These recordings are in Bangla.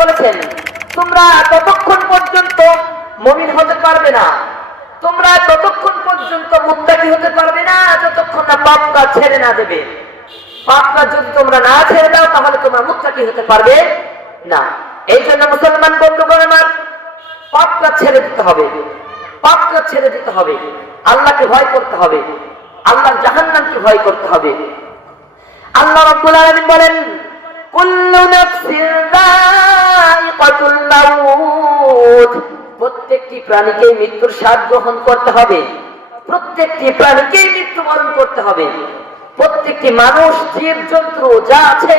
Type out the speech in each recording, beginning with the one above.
বলেছেন, তোমরা ততক্ষণ পর্যন্ত মমিন হতে পারবে না। তোমরা ততক্ষণ পর্যন্ত মুত্তাকি হতে পারবে না, যতক্ষণ না পাপ ছেড়ে না দেবে। পাপ যদি তোমরা না ছেড়ে দাও, তাহলে তোমরা মুত্তাকি হতে পারবে না। এই জন্য মুসলমান বন্ধুগণ আমার পাপ কাজ ছেড়ে দিতে হবে। পাপ ছেড়ে দিতে হবে। আল্লাহকে ভয় করতে হবে। আল্লাহর জাহান্নামকে ভয় করতে হবে। আল্লাহ রাব্বুল আলামিন বলেন কুল্লু নাফসিন যায়িকাতুল মাউত। প্রত্যেকটি প্রাণীকে মৃত্যুর স্বাদ গ্রহণ করতে হবে। প্রত্যেকটি প্রাণীকে মৃত্যুবরণ করতে হবে। প্রত্যেকটি মানুষ, জীব, জন্তু, যা আছে,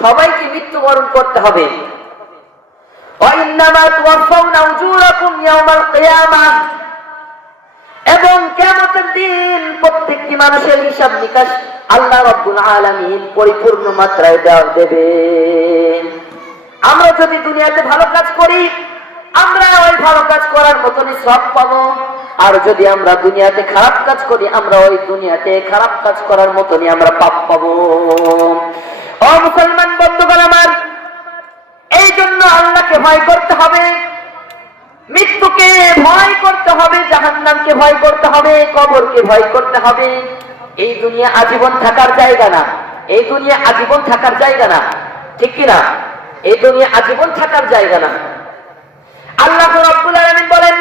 সবাইকে মৃত্যুবরণ করতে হবে। এবং কেমতের দিন প্রত্যেকটি মানুষের হিসাব নিকাশ আল্লাহ রব্বুল আলামিন পরিপূর্ণ মাত্রায় দেওয়া দেবেন। আমরা যদি দুনিয়াতে ভালো কাজ করি, আমরা ওই ভালো কাজ করার মতনই সব পাবো। আর যদি আমরা দুনিয়াতে খারাপ কাজ করি, আমরা ওই দুনিয়াতে খারাপ কাজ করার মতনই আমরা পাপ পাবো। ও মুসলমান বন্ধুগণ আমার, এই জন্য আল্লাহকে ভয় করতে হবে। মৃত্যুকে ভয় করতে হবে, জাহান্নামকে ভয় করতে হবে, কবরকে ভয় করতে হবে। এই দুনিয়া আজীবন থাকার জায়গা না। এই দুনিয়া আজীবন থাকার জায়গা না। ঠিক কিনা এই দুনিয়া আজীবন থাকার জায়গা না। আল্লাহ রব্বুল বলেন,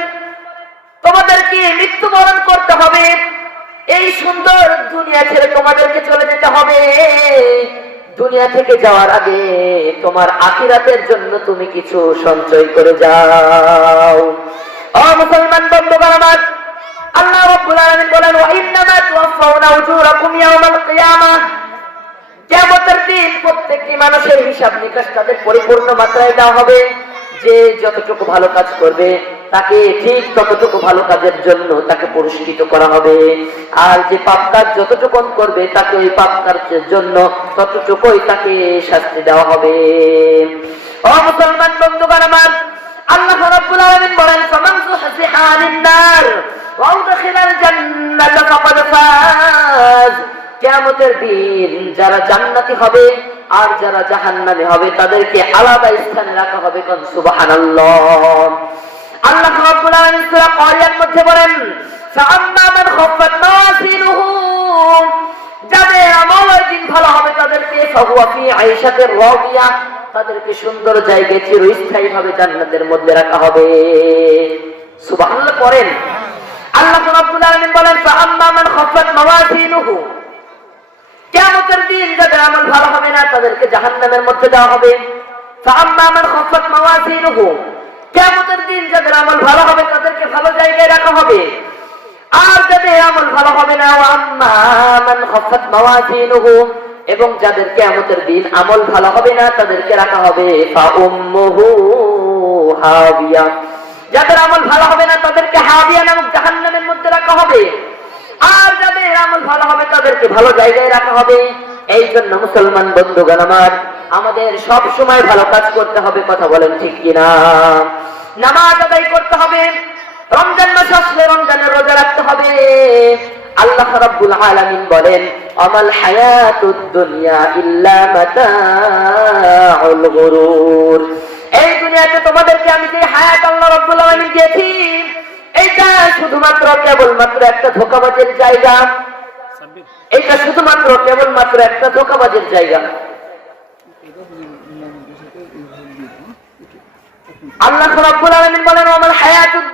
তোমাদেরকে মৃত্যুবরণ করতে হবে। এই সুন্দর দুনিয়া ছেড়ে তোমাদেরকে চলে যেতে হবে। দুনিয়া থেকে যাওয়ার আগে তোমার আখিরাতের জন্য তুমি কিছু সঞ্চয় করে যাও। ও মুসলমান বন্ধুগণ আমার আল্লাহ রাব্বুল আলামিন বলেন, ওয়া ইন্নামা তুওয়াফাউনা উজুরাকুম ইয়াওমাল কিয়ামাহ। কিয়ামতের দিন প্রত্যেকটি মানুষের হিসাব নিকাশ তাদের পরিপূর্ণ মাত্রায় দেওয়া হবে। যে যতটুকু ভালো কাজ করবে, তাকে ঠিক ততটুকু ভালো কাজের জন্য তাকে পুরস্কৃত করা হবে। আর যে পাপ কাজ যতটুকু করবে, তাকে ওই পাপ কাজের জন্য ততটুকুই তাকে শাস্তি দেওয়া হবে। ও মুসলমান বন্ধুগণ আমার, আল্লাহ রাব্বুল আলামিন বলেন, ফামান যুহজিহা আনিন নার। ফাজ। দিন যারা জান্নাতি হবে আর যারা জাহান্নামে হবে, তাদেরকে আলাদা স্থানে রাখা হবে কোন? সুবহানাল্লাহ। আল্লাহ রাব্বুল মধ্যে বলেন ভালো হবে তাদেরকে তাদেরকে সুন্দর জান্নাতের মধ্যে রাখা হবে। সুবহানাল্লাহ পড়েন আল্লাহ রাব্বুল আলামিন বলেন, ফাআম্মা মান খাফফাত মাওয়াজিনুহু কিয়ামতের দিন যাদের আমল ভালো হবে না, তাদেরকে জাহান্নামের মধ্যে দেওয়া হবে। ফাআম্মা মান খাফফাত মাওয়াজিনুহু কিয়ামতের দিন যাদের আমল ভালো হবে, তাদেরকে ভালো জায়গায় রাখা হবে। আর যাদের আমল ভালো হবে না ওয়া আম্মা মান খাফফাত মাওয়াজিনুহু এবং যাদের কিয়ামতের দিন আমল ভালো হবে না, তাদেরকে রাখা হবে, ফা উম্মুহু হাবিয়া। যাদের আমল ভালো হবে না তাদেরকে হাবিয়া নামক জাহান্নামের মধ্যে রাখা হবে। আর যাদের আমল ভালো হবে, তাদেরকে ভালো জায়গায় রাখা হবে। এই জন্য মুসলমান বন্ধুগণ আমার, আমাদের সব সময় ভালো কাজ করতে হবে, কথা বলেন ঠিক কিনা নামাজ আদায় করতে হবে, রমজান মাস আসলে রমজানের রোজা রাখতে হবে। আল্লাহ রাব্বুল আলামিন বলেন আমাল হায়াতুদ দুনিয়া ইল্লা মাতাউল গুরুর। এই দুনিয়াতে তোমাদেরকে আমি যে হায়াত আল্লাহ রাব্বুল আলামিন দিয়েছি শুধুমাত্র কেবলমাত্র একটা ধোকাবাজের জায়গা। এটা শুধুমাত্র কেবলমাত্র একটা ধোকাবাজের জায়গা। আল্লাহ বলেন আমার হায়াতুদ